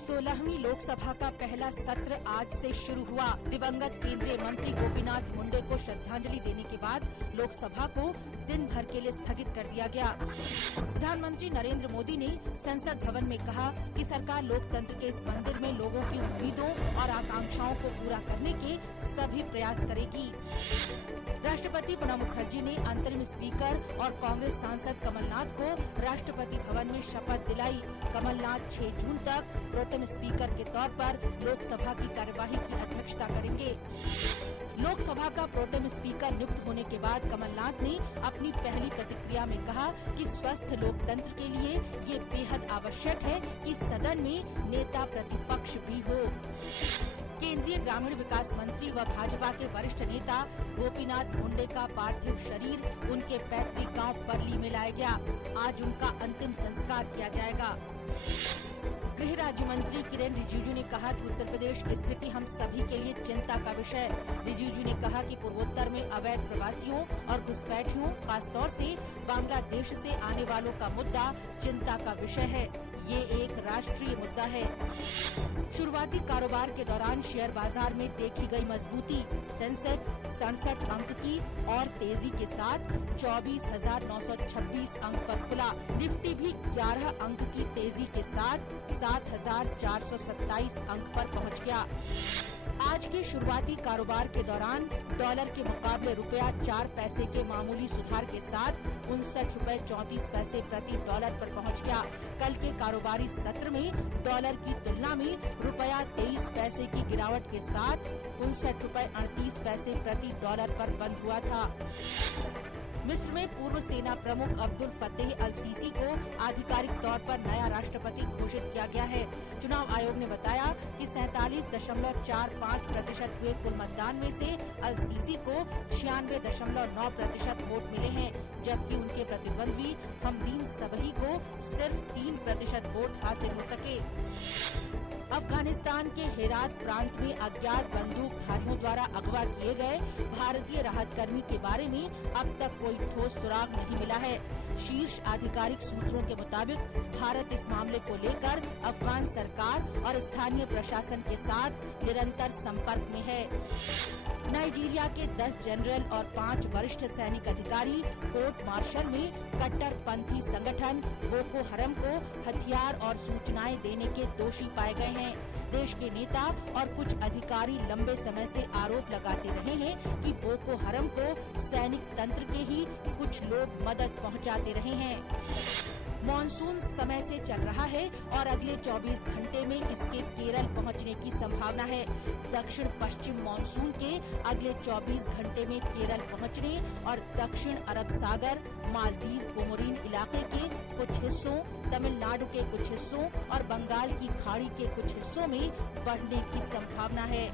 16वीं लोकसभा का पहला सत्र आज से शुरू हुआ। दिवंगत केंद्रीय मंत्री गोपीनाथ मुंडे को श्रद्धांजलि देने के बाद लोकसभा को दिन भर के लिए स्थगित कर दिया गया। प्रधानमंत्री नरेंद्र मोदी ने संसद भवन में कहा कि सरकार लोकतंत्र के इस मंदिर में लोगों की उम्मीदों और आकांक्षाओं को पूरा करने के सभी प्रयास करेगी। राष्ट्रपति प्रणब मुखर्जी ने अंतरिम स्पीकर और कांग्रेस सांसद कमलनाथ को राष्ट्रपति भवन में शपथ दिलाई। कमलनाथ 6 जून तक प्रोटेम स्पीकर के तौर पर लोकसभा की कार्यवाही की अध्यक्षता करेंगे। लोकसभा का प्रोटेम स्पीकर नियुक्त होने के बाद कमलनाथ ने अपनी पहली प्रतिक्रिया में कहा कि स्वस्थ लोकतंत्र के लिए ये बेहद आवश्यक है कि सदन में नेता प्रतिपक्ष भी हो। केंद्रीय ग्रामीण विकास मंत्री व भाजपा के वरिष्ठ नेता गोपीनाथ मुंडे का पार्थिव शरीर उनके पैतृक गांव परली में लाया गया। आज उनका अंतिम संस्कार किया जाएगा। गृह राज्य मंत्री किरेन रिजिजू ने कहा कि उत्तर प्रदेश की स्थिति हम सभी के लिए चिंता का विषय। रिजिजू ने कहा कि पूर्वोत्तर में अवैध प्रवासियों और घुसपैठियों, खासतौर से बांग्लादेश से आने वालों का मुद्दा चिंता का विषय है। ये एक राष्ट्रीय मुद्दा है। शुरुआती कारोबार के दौरान शेयर बाजार में देखी गई मजबूती। सेंसेक्स 67 अंक की और तेजी के साथ 24,926 अंक पर खुला। निफ्टी भी 11 अंक की तेजी के साथ 7,427 अंक पर पहुंच गया। आज के शुरुआती कारोबार के दौरान डॉलर के मुकाबले रुपया 4 पैसे के मामूली सुधार के साथ 59 रुपए 34 पैसे प्रति डॉलर पर पहुंच गया। कल के कारोबारी सत्र में डॉलर की तुलना में रुपया 23 पैसे की गिरावट के साथ 59 रुपए 38 पैसे प्रति डॉलर पर बंद हुआ था। मिस्र में पूर्व सेना प्रमुख अब्दुल फतेह अल सीसी को आधिकारिक तौर पर नया राष्ट्रपति घोषित किया गया है। चुनाव आयोग ने बताया कि 47.45% हुए कुल मतदान में से अल सीसी को 96.9% वोट मिले हैं, जबकि उनके प्रतिद्वंदी हमदीन सबही को सिर्फ 3% वोट हासिल हो सके। अफगानिस्तान के हेरात प्रांत में अज्ञात बंदूकधारियों द्वारा अगवा किए गए भारतीय राहत कर्मी के बारे में अब तक कोई ठोस सुराग नहीं मिला है। शीर्ष आधिकारिक सूत्रों के मुताबिक भारत इस मामले को लेकर अफगान सरकार और स्थानीय प्रशासन के साथ निरंतर संपर्क में है। नाइजीरिया के 10 जनरल और 5 वरिष्ठ सैनिक अधिकारी कोर्ट मार्शल में कट्टरपंथी संगठन बोको हरम को हथियार और सूचनाएं देने के दोषी पाए गए हैं। देश के नेता और कुछ अधिकारी लंबे समय से आरोप लगाते रहे हैं कि बोको हरम को सैनिक तंत्र के ही कुछ लोग मदद पहुंचाते रहे हैं। मॉनसून समय से चल रहा है और अगले 24 घंटे में इसके केरल पहुंचने की संभावना है। दक्षिण पश्चिम मॉनसून के अगले 24 घंटे में केरल पहुंचने और दक्षिण अरब सागर, मालदीव, कोमोरिन इलाके के कुछ हिस्सों, तमिलनाडु के कुछ हिस्सों और बंगाल की खाड़ी के कुछ हिस्सों में बढ़ने की संभावना है।